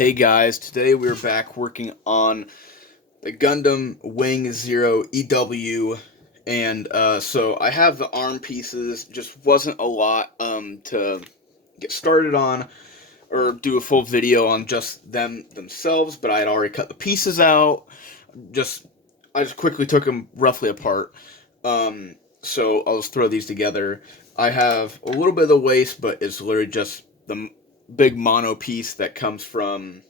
Hey guys, today we're back working on the Gundam Wing Zero EW, and so I have the arm pieces. Just wasn't a lot to get started on or do a full video on just them themselves, but I had already cut the pieces out. Just I just quickly took them roughly apart. So I'll just throw these together. I have a little bit of the waist, but it's literally just the big mono piece that comes from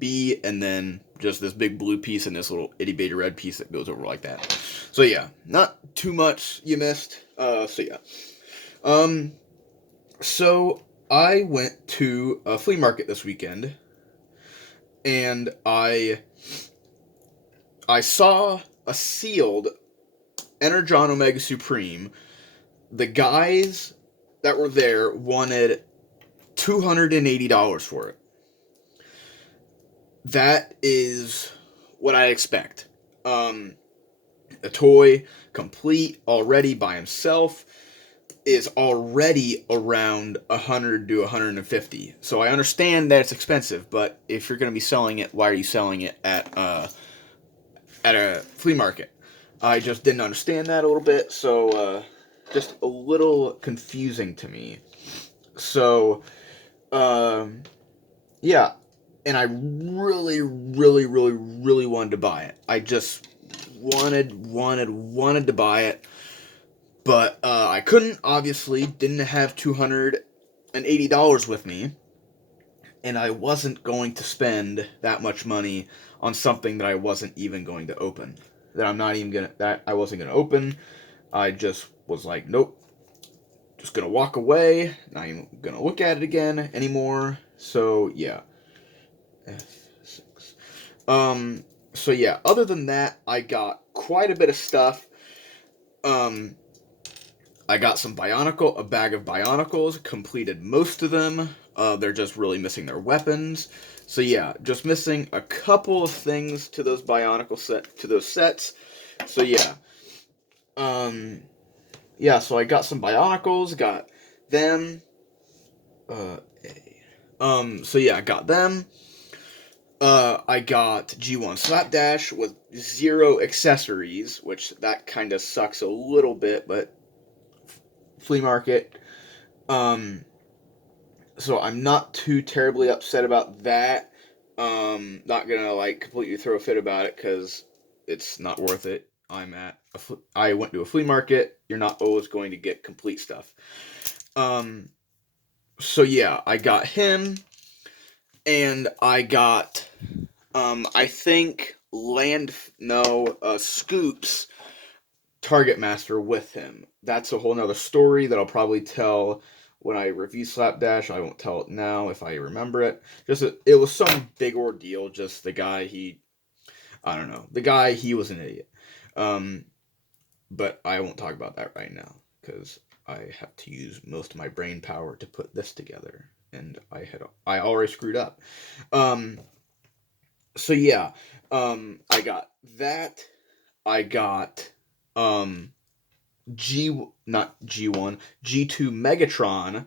B, and then just this big blue piece and this little itty bitty red piece that goes over like that. So yeah, not too much you missed. So yeah. Um, so I went to a flea market this weekend, and I saw a sealed Energon Omega Supreme. The guys that were there wanted $280 for it. That is what I expect. A toy complete already by himself is already around 100 to 150. So I understand that it's expensive, but if you're going to be selling it, why are you selling it at a flea market? I just didn't understand that a little bit, so just a little confusing to me. So, yeah, and I really, really, really, really wanted to buy it. I just wanted to buy it, but I couldn't. Obviously, didn't have $280 with me, and I wasn't going to spend that much money on something that I wasn't even going to open. That I wasn't gonna open. I just was like, nope, just gonna walk away. Not even gonna look at it again anymore. So yeah. F6. So yeah, other than that, I got quite a bit of stuff. I got a bag of Bionicles, completed most of them. They're just really missing their weapons. So yeah, just missing a couple of things to those sets. So yeah. Yeah, so I got some Bionicles, got them. So yeah, I got them. I got G1 Slapdash with 0 accessories, which that kind of sucks a little bit, but flea market. So I'm not too terribly upset about that. Not gonna like completely throw a fit about it because it's not worth it. I went to a flea market. You're not always going to get complete stuff. So yeah, I got him, and I got I think Scoops Target Master with him. That's a whole nother story that I'll probably tell when I review Slapdash. I won't tell it now if I remember it. It was some big ordeal. Just I don't know. The guy, he was an idiot. Um, but I won't talk about that right now because I have to use most of my brain power to put this together, and I already screwed up. Um, so yeah, I got that. I got um not G1, G2 Megatron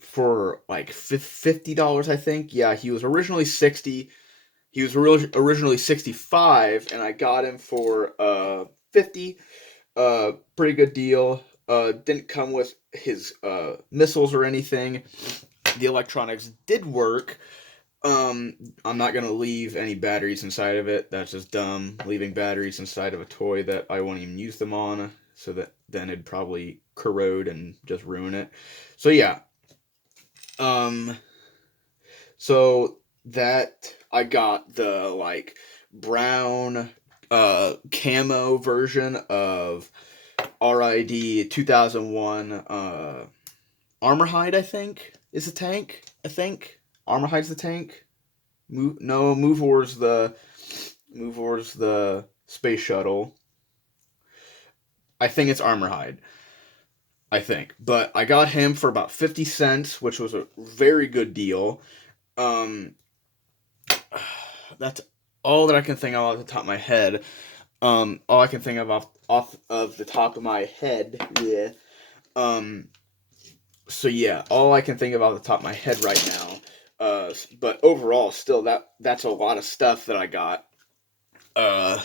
for like $50, I think. Yeah, he was originally 60. He was originally 65, and I got him for 50. Pretty good deal. Didn't come with his missiles or anything. The electronics did work. I'm not gonna leave any batteries inside of it. That's just dumb. Leaving batteries inside of a toy that I won't even use them on, so that then it'd probably corrode and just ruin it. So yeah. Um. So that I got the like brown camo version of RID 2001 Armorhide, I think, is the tank. I think Armorhide's the tank. Movor's the space shuttle. I think it's Armorhide. I think, but I got him for about 50 cents, which was a very good deal. Um, that's all that I can think of off the top of my head. All I can think of off of the top of my head. Yeah. Um, so yeah, all I can think of off the top of my head right now But overall, still that's a lot of stuff that I got. Uh,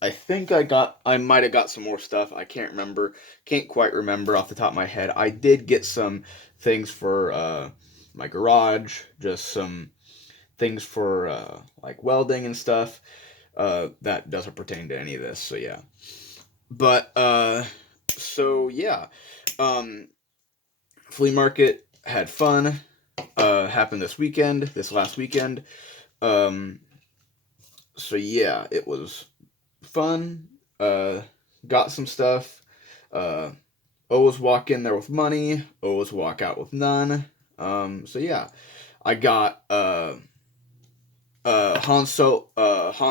I think I might have got some more stuff. I can't remember, can't quite remember off the top of my head. I did get some things for my garage, just some things for like welding and stuff. That doesn't pertain to any of this, so yeah. But so yeah, um, flea market had fun. Happened this last weekend. Um, so yeah, it was fun. Uh, got some stuff. Uh, always walk in there with money. Always walk out with none. So yeah, I got Han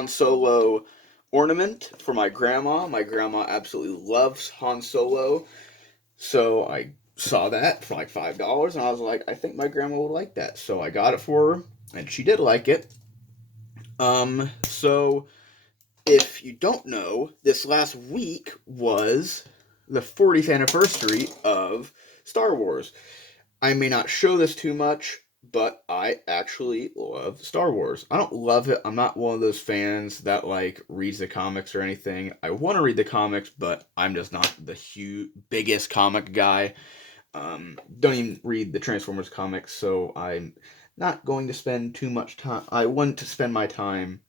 Solo ornament for my grandma. My grandma absolutely loves Han Solo, so I saw that for like $5, and I was like, I think my grandma would like that, so I got it for her, and she did like it. So if you don't know, this last week was the 40th anniversary of Star Wars. I may not show this too much, but I actually love Star Wars. I don't love it. I'm not one of those fans that like reads the comics or anything. I want to read the comics, but I'm just not the biggest comic guy. Don't even read the Transformers comics, so I'm not going to spend too much time. I want to spend my time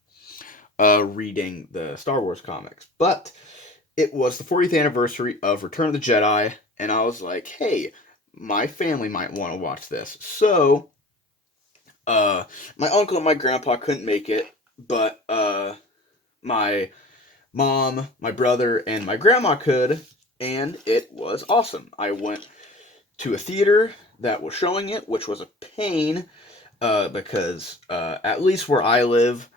reading the Star Wars comics, but it was the 40th anniversary of Return of the Jedi, and I was like, hey, my family might want to watch this. So, uh, my uncle and my grandpa couldn't make it, but my mom, my brother, and my grandma could, and it was awesome. I went to a theater that was showing it, which was a pain, because at least where I live,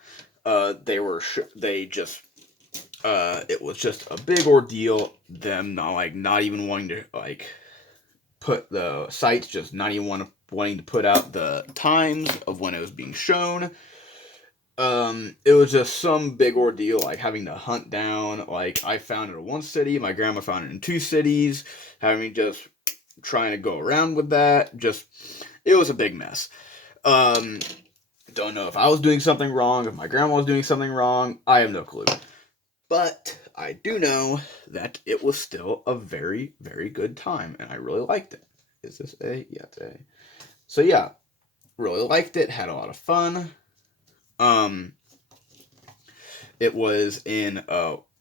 they just it was just a big ordeal. Them not even wanting to like put the sites, just not even wanting to put out the times of when it was being shown. It was just some big ordeal, like having to hunt down. Like I found it in one city, my grandma found it in two cities. Having just trying to go around with that, just it was a big mess. Um, don't know if I was doing something wrong, if my grandma was doing something wrong. I have no clue. But I do know that it was still a very, very good time, and I really liked it. Is this A? Yeah, it's A. So yeah, really liked it. Had a lot of fun. Um, it was in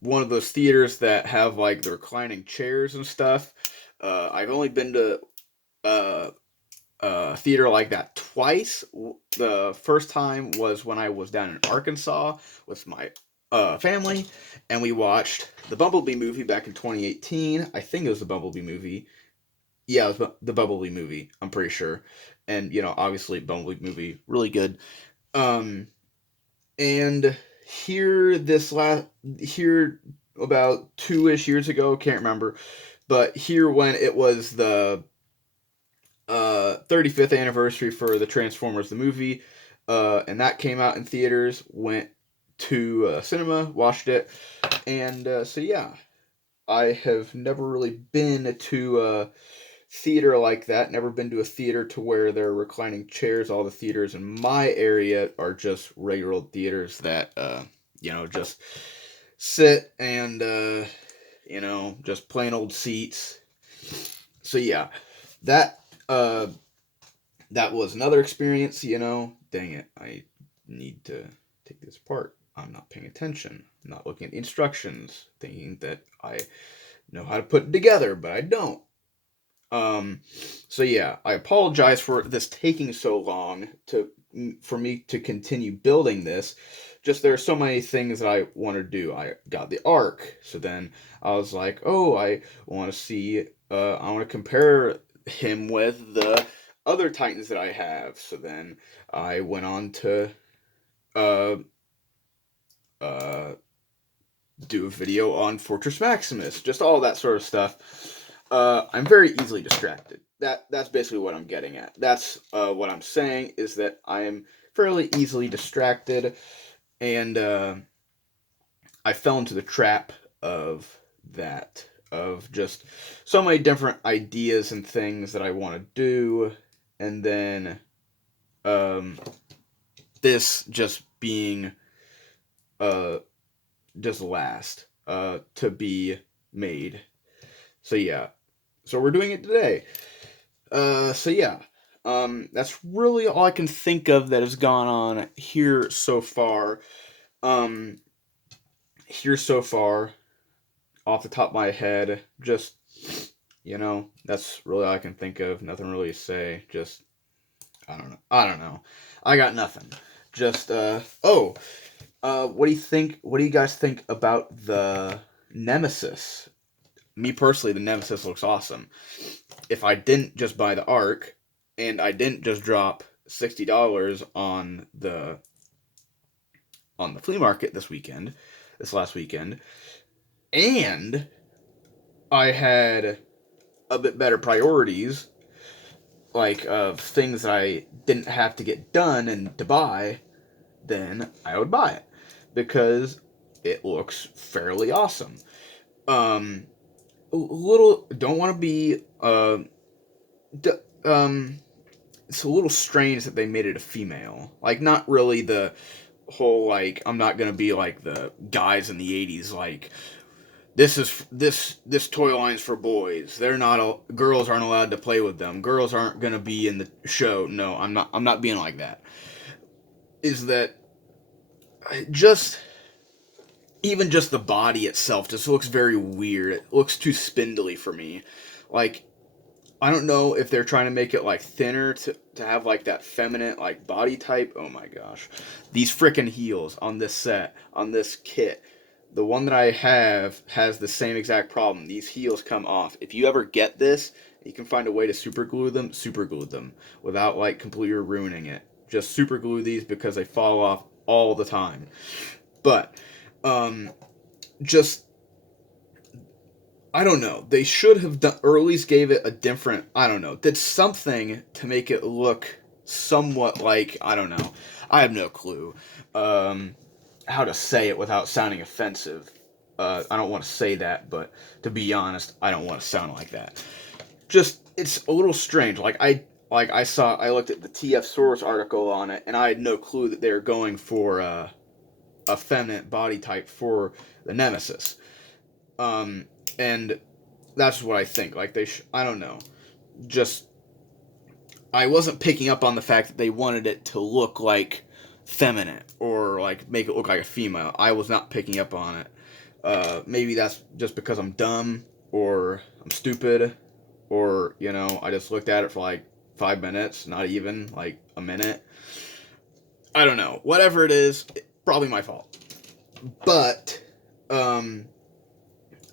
one of those theaters that have like the reclining chairs and stuff. I've only been to uh, a theater like that twice. The first time was when I was down in Arkansas with my family, and we watched the Bumblebee movie back in 2018. I think it was the Bumblebee movie. Yeah, it was the Bumblebee movie. I'm pretty sure, and obviously Bumblebee movie really good. Um, and here about 2-ish years ago, can't remember, but here when it was the 35th anniversary for the Transformers the movie, and that came out in theaters. Went to cinema, watched it, and so yeah, I have never really been to a theater like that. Never been to a theater to where there are reclining chairs. All the theaters in my area are just regular old theaters that just sit and just plain old seats. So yeah, that uh that was another experience, Dang it, I need to take this apart. I'm not paying attention. I'm not looking at the instructions, thinking that I know how to put it together, but I don't. Um, so yeah, I apologize for this taking so long for me to continue building this. Just there are so many things that I want to do. I got the arc, so then I was like, oh, I want to see. I want to compare him with the other Titans that I have. So then I went on to uh, uh, do a video on Fortress Maximus, just all that sort of stuff. I'm very easily distracted. That's basically what I'm getting at. That's what I'm saying is that I am fairly easily distracted, and I fell into the trap of that, of just so many different ideas and things that I want to do, and then Um, this just being just last to be made. So yeah, so we're doing it today. So yeah, that's really all I can think of that has gone on here so far. Um, here so far, off the top of my head, just that's really all I can think of. Nothing really to say. Just I don't know. I don't know. I got nothing. Just what do you think? What do you guys think about the Nemesis? Me personally, the Nemesis looks awesome. If I didn't just buy the Arc, and I didn't just drop $60 on the flea market this last weekend, and I had a bit better priorities, like of things that I didn't have to get done and to buy, then I would buy it because it looks fairly awesome. A little don't want to be d- um it's a little strange that they made it a female. Like, not really the whole, like, I'm not gonna be like the guys in the '80s, like, this toy line's for boys. They're not girls aren't allowed to play with them. Girls aren't gonna be in the show. No, I'm not being like that. Is that just even just the body itself just looks very weird. It looks too spindly for me. Like, I don't know if they're trying to make it like thinner to have like that feminine like body type. Oh my gosh. These freaking heels on this set, on this kit. The one that I have has the same exact problem. These heels come off. If you ever get this, you can find a way to super glue them without like completely ruining it. Just super glue these because they fall off all the time. But just I don't know. They should have done, or at least gave it a different. I don't know. Did something to make it look somewhat like, I don't know. I have no clue how to say it without sounding offensive. I don't want to say that, but to be honest, I don't want to sound like that. Just it's a little strange. I looked at the TF Source article on it, and I had no clue that they were going for a feminine body type for the Nemesis. And that's what I think. Like I don't know. Just I wasn't picking up on the fact that they wanted it to look like feminine or like make it look like a female. I was not picking up on it. Maybe that's just because I'm dumb or I'm stupid or I just looked at it for like 5 minutes, not even like a minute. I don't know. Whatever it is, probably my fault. But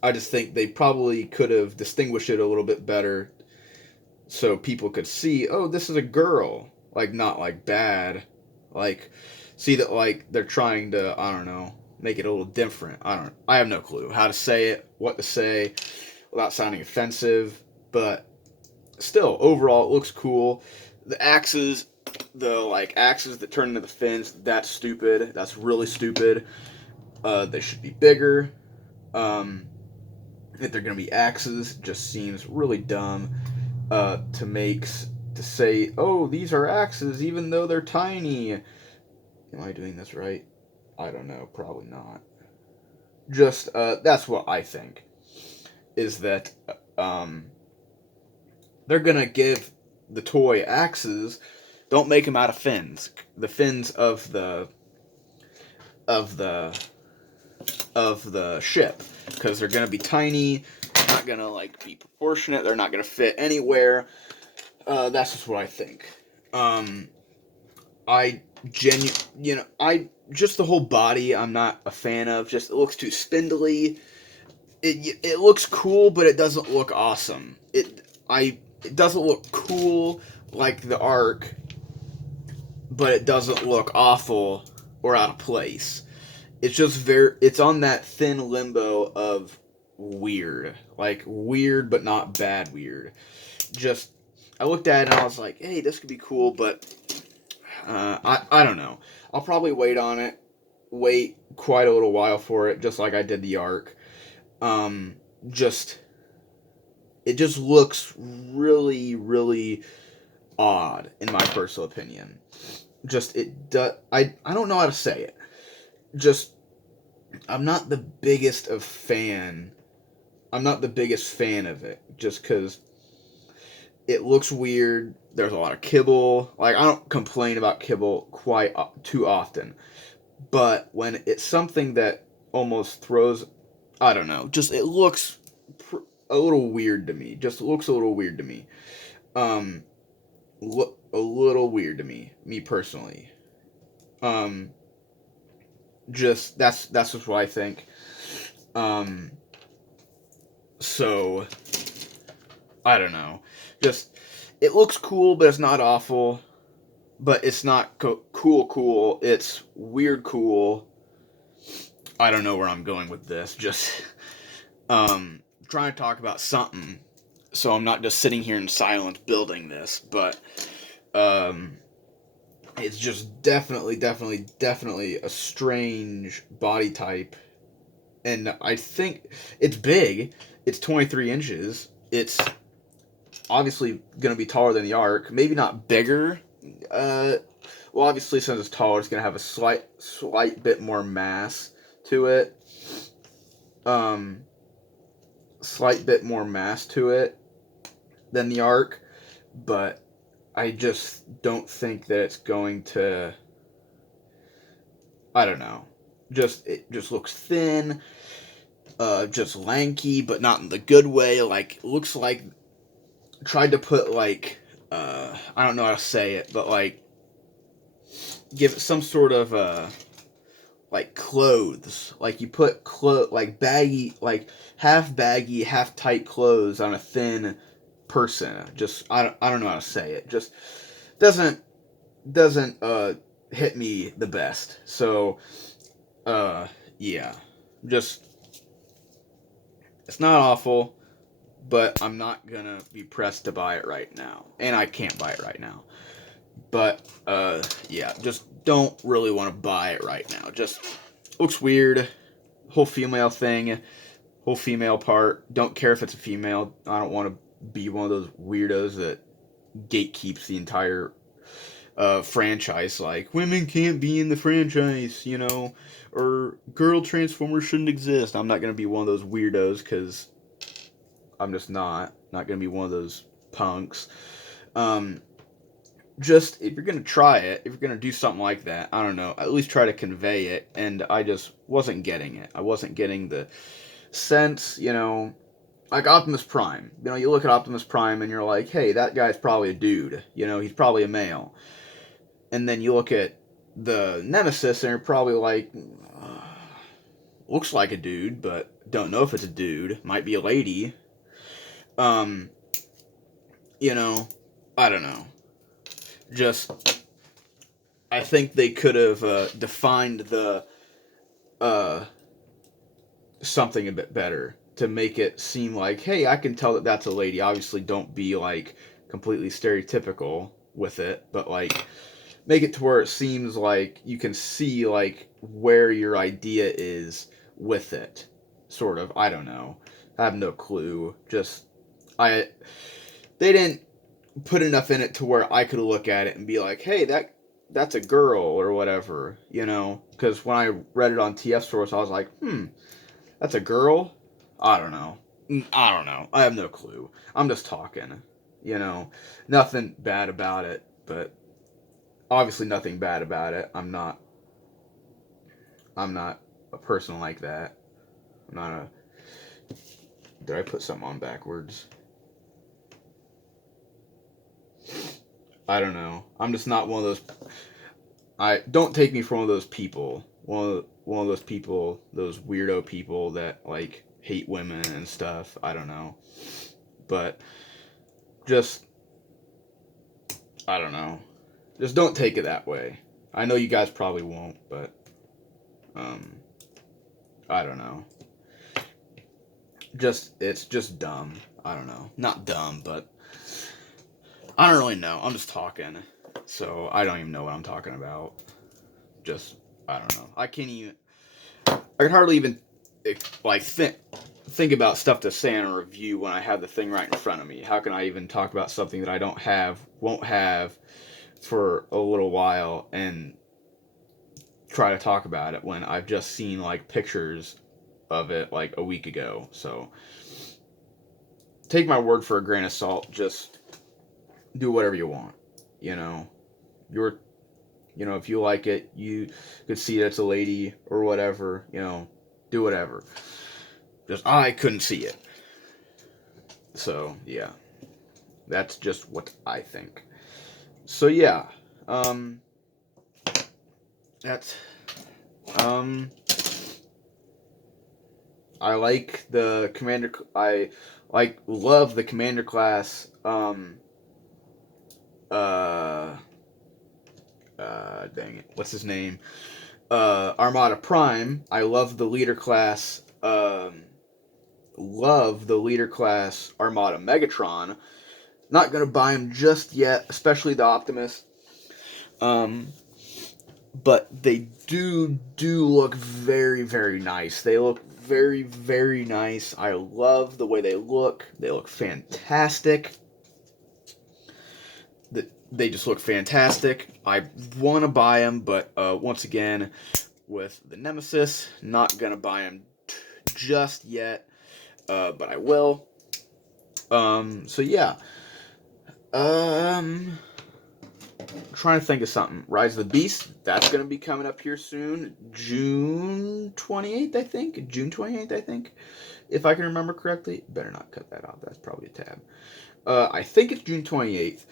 I just think they probably could have distinguished it a little bit better so people could see, oh, this is a girl. Like, not like bad. Like, see that, like, they're trying to, I don't know, make it a little different. I have no clue how to say it, what to say without sounding offensive. But still, overall, it looks cool. The axes, axes that turn into the fins, that's stupid. That's really stupid. They should be bigger. If they're going to be axes, just seems really dumb to say, oh, these are axes, even though they're tiny. Am I doing this right? I don't know. Probably not. Just that's what I think. Is that they're gonna give the toy axes. Don't make them out of fins. The fins of the of the of the ship, because they're gonna be tiny. Not gonna like be proportionate. They're not gonna fit anywhere. That's just what I think. I I just the whole body. I'm not a fan of. Just it looks too spindly. It looks cool, but it doesn't look awesome. It doesn't look cool like the Arc, but it doesn't look awful or out of place. It's just it's on that thin limbo of weird, like weird but not bad weird. Just I looked at it and I was like, hey, this could be cool, but I don't know. I'll probably wait quite a little while for it, just like I did the Arc. Just it just looks really, really odd, in my personal opinion. Just, it does, I don't know how to say it. Just, I'm not the biggest of fan. I'm not the biggest fan of it, just because it looks weird. There's a lot of kibble. Like, I don't complain about kibble quite too often. But when it's something that almost throws, I don't know, just it looks a little weird to me. Just looks a little weird to me. Um, a little weird to me personally. Um, just that's just what I think. Um, so I don't know. Just it looks cool, but it's not awful. But it's not cool. It's weird cool. I don't know where I'm going with this. Just trying to talk about something, so I'm not just sitting here in silence building this. But it's just definitely a strange body type, and I think it's big. It's 23 inches. It's obviously going to be taller than the Ark. Maybe not bigger. Well, obviously, since it's taller, it's going to have a slight bit more mass to it. Slight bit more mass to it than the Ark, but I just don't think that it's going to. I don't know. It just looks thin, just lanky, but not in the good way. Like, looks like tried to put like I don't know how to say it, but like give it some sort of like clothes. Like you put like baggy, like half baggy, half tight clothes on a thin person. Just I don't know how to say it. Just doesn't hit me the best. So yeah. Just it's not awful, but I'm not gonna be pressed to buy it right now. And I can't buy it right now. But yeah, just don't really want to buy it right now. Just looks weird. Whole female thing, whole female part. Don't care if it's a female. I don't want to be one of those weirdos that gatekeeps the entire franchise. Like, women can't be in the franchise, you know, or girl Transformers shouldn't exist. I'm not gonna be one of those weirdos because I'm just not gonna be one of those punks. Just if you're gonna try it, if you're gonna do something like that, I don't know, at least try to convey it. And I just wasn't getting it. I wasn't getting the sense, you know, like Optimus Prime. You know, you look at Optimus Prime and you're like, hey, that guy's probably a dude. You know, he's probably a male. And then you look at the Nemesis and you're probably like, looks like a dude, but don't know if it's a dude. Might be a lady. You know, I don't know. Just, I think they could have defined the something a bit better to make it seem like, hey, I can tell that that's a lady. Obviously, don't be like completely stereotypical with it, but like make it to where it seems like you can see like where your idea is with it. Sort of. I don't know. I have no clue. Just they didn't put enough in it to where I could look at it and be like, hey, that's a girl or whatever, you know? Because when I read it on TF Source, I was like, that's a girl? I don't know. I have no clue. I'm just talking, you know? Nothing bad about it, but obviously nothing bad about it. I'm not a person like that. I'm not a... Did I put something on backwards? I don't know. I'm just not one of those... Don't take me for one of those people. One of those people, those weirdo people that, like, hate women and stuff. I don't know. But, just... I don't know. Just don't take it that way. I know you guys probably won't, but... I don't know. It's just dumb. I don't know. Not dumb, but... I don't really know. I'm just talking. So, I don't even know what I'm talking about. Just, I don't know. I can hardly even, like, think. think about stuff to say in a review when I have the thing right in front of me. How can I even talk about something that I don't have, won't have for a little while, and try to talk about it when I've just seen like pictures of it like a week ago? So take my word for a grain of salt. Just do whatever you want. You know, you're, if you like it, you could see that it's a lady or whatever. Do whatever. Just I couldn't see it. So yeah, that's just what I think. So yeah, um, that's um, I like the commander. I love the commander class. Uh, Dang it, what's his name? Armada Prime. I love the leader class. Love the leader class Armada Megatron. Not gonna buy him just yet, especially the Optimus. Um, but they do look very very nice. They look very very nice. I love the way they look. They look fantastic. They just look fantastic. I want to buy them, but once again, with the Nemesis, not gonna buy them just yet. But I will. So yeah. Um, Trying to think of something. Rise of the Beast. That's gonna be coming up here soon. June 28th, I think. June 28th, I think. If I can remember correctly. Better not cut that off. That's probably a tab. I think it's June 28th.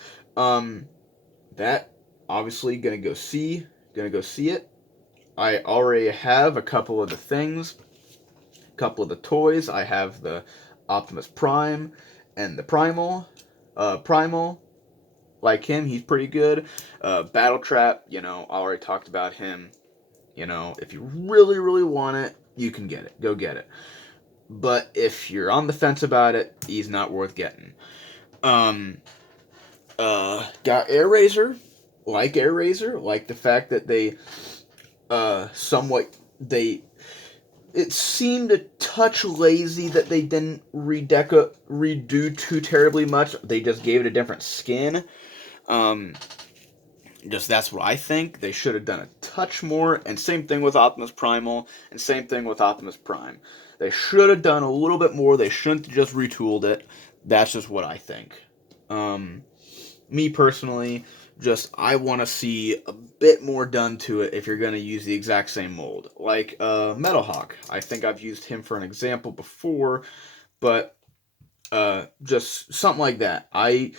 That obviously gonna go see. Gonna go see it. I already have a couple of the things. A couple of the toys. I have the Optimus Prime and the Primal. Like him, he's pretty good. Battle Trap, I already talked about him. If you really, really want it, you can get it. Go get it. But if you're on the fence about it, he's not worth getting. Got Air Razor. Like the fact that they, somewhat, it seemed a touch lazy that they didn't redo too terribly much. They just gave it a different skin. Just that's what I think. They should have done a touch more. And same thing with Optimus Primal. And same thing with Optimus Prime. They should have done a little bit more. They shouldn't have just retooled it. That's just what I think. Me personally, just I want to see a bit more done to it if you're going to use the exact same mold. Like Metal Hawk. I think I've used him for an example before. But just something like that. I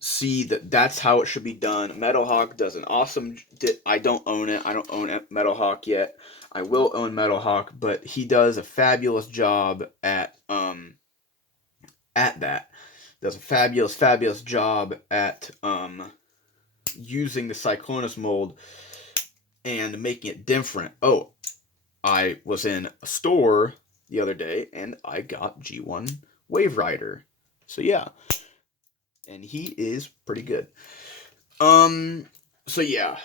see that that's how it should be done. Metal Hawk does an awesome. I don't own it. I don't own Metal Hawk yet. I will own Metal Hawk, but he does a fabulous job at that. Does a fabulous job at using the Cyclonus mold and making it different. Oh, I was in a store the other day and I got G1 Wave Rider. So yeah, and he is pretty good. So yeah.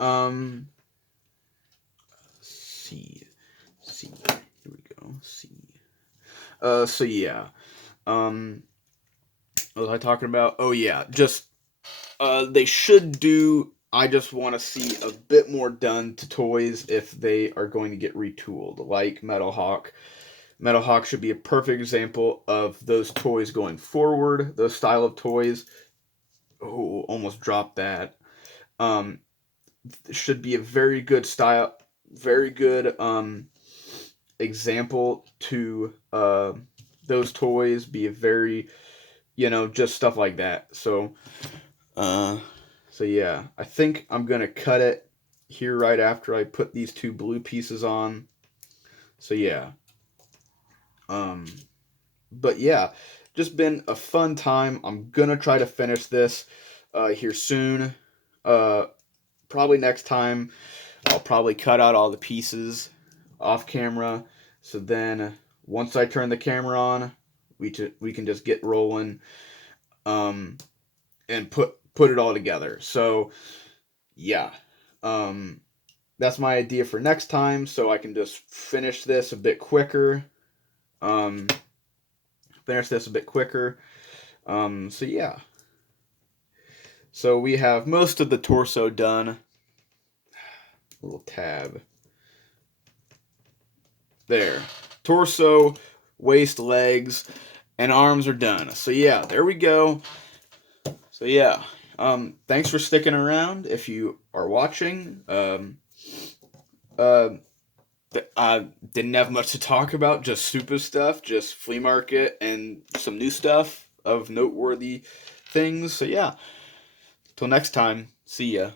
Um. See. Here we go. See. So yeah. What was I talking about? Oh yeah. Just. They should do. I just want to see a bit more done to toys if they are going to get retooled, like Metal Hawk. Metal Hawk should be a perfect example of those toys going forward. Those style of toys. Oh, almost dropped that. Um, should be a very good style, very good example to those toys. Be a very, just stuff like that. Uh, so yeah, I think I'm gonna cut it here right after I put these two blue pieces on. So yeah, um, but yeah, just been a fun time. I'm gonna try to finish this here soon. Uh, Probably next time I'll probably cut out all the pieces off camera. So then once I turn the camera on, we can just get rolling um, and put it all together. So yeah, um, that's my idea for next time. So I can just finish this a bit quicker. Finish this a bit quicker. So yeah. So we have most of the torso done. Little tab. There. Torso, waist, legs, and arms are done. So yeah, there we go. So yeah. Thanks for sticking around if you are watching. Uh, I didn't have much to talk about, just super stuff, just flea market and some new stuff of noteworthy things. So yeah, till next time, see ya.